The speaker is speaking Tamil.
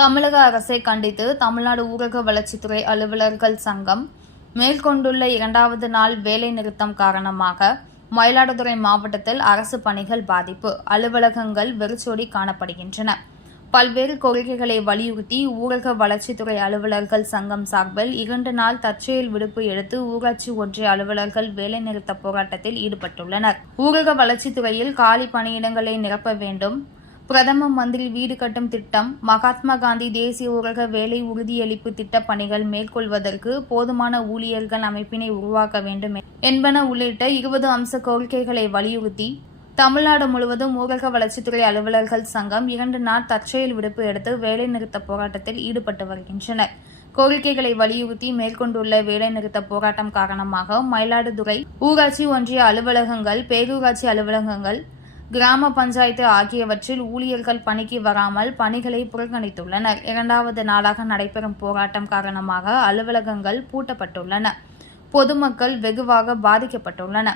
தமிழக அரசை கண்டித்து தமிழ்நாடு ஊரக வளர்ச்சித்துறை அலுவலர்கள் சங்கம் மேற்கொண்டுள்ள இரண்டாவது நாள் வேலை நிறுத்தம் காரணமாக மயிலாடுதுறை மாவட்டத்தில் அரசு பணிகள் பாதிப்பு. அலுவலகங்கள் வெறிச்சோடி காணப்படுகின்றன. பல்வேறு கோரிக்கைகளை வலியுறுத்தி ஊரக வளர்ச்சித்துறை அலுவலர்கள் சங்கம் சார்பில் இரண்டு நாள் தற்செயல் விடுப்பு எடுத்து ஊராட்சி ஒன்றிய அலுவலர்கள் வேலைநிறுத்த போராட்டத்தில் ஈடுபட்டுள்ளனர். ஊரக வளர்ச்சித்துறையில் காலி பணியிடங்களை நிரப்ப வேண்டும். பிரதம மந்திரி வீடு கட்டும் திட்டம் மகாத்மா காந்தி தேசிய ஊரக வேலை உறுதியளிப்பு திட்ட பணிகள் மேற்கொள்வதற்கு போதுமான ஊழியர்கள் அமைப்பினை உருவாக்க வேண்டும் என்பன உள்ளிட்ட இருபது அம்ச கோரிக்கைகளை வலியுறுத்தி தமிழ்நாடு முழுவதும் ஊரக வளர்ச்சித்துறை அலுவலர்கள் சங்கம் இரண்டு நாள் தற்செயல் விடுப்பு எடுத்து வேலைநிறுத்த போராட்டத்தில் ஈடுபட்டு வருகின்றனர். கோரிக்கைகளை வலியுறுத்தி மேற்கொண்டுள்ள வேலைநிறுத்த போராட்டம் காரணமாக மயிலாடுதுறை ஊராட்சி ஒன்றிய அலுவலகங்கள் பேரூராட்சி அலுவலகங்கள் கிராம பஞ்சாயத்து ஆகியவற்றில் ஊழியர்கள் பணிக்கு வராமல் பணிகளை புறக்கணித்துள்ளனர். இரண்டாவது நாளாக நடைபெறும் போராட்டம் காரணமாக அலுவலகங்கள் பூட்டப்பட்டுள்ளன. பொதுமக்கள் வெகுவாக பாதிக்கப்பட்டுள்ளன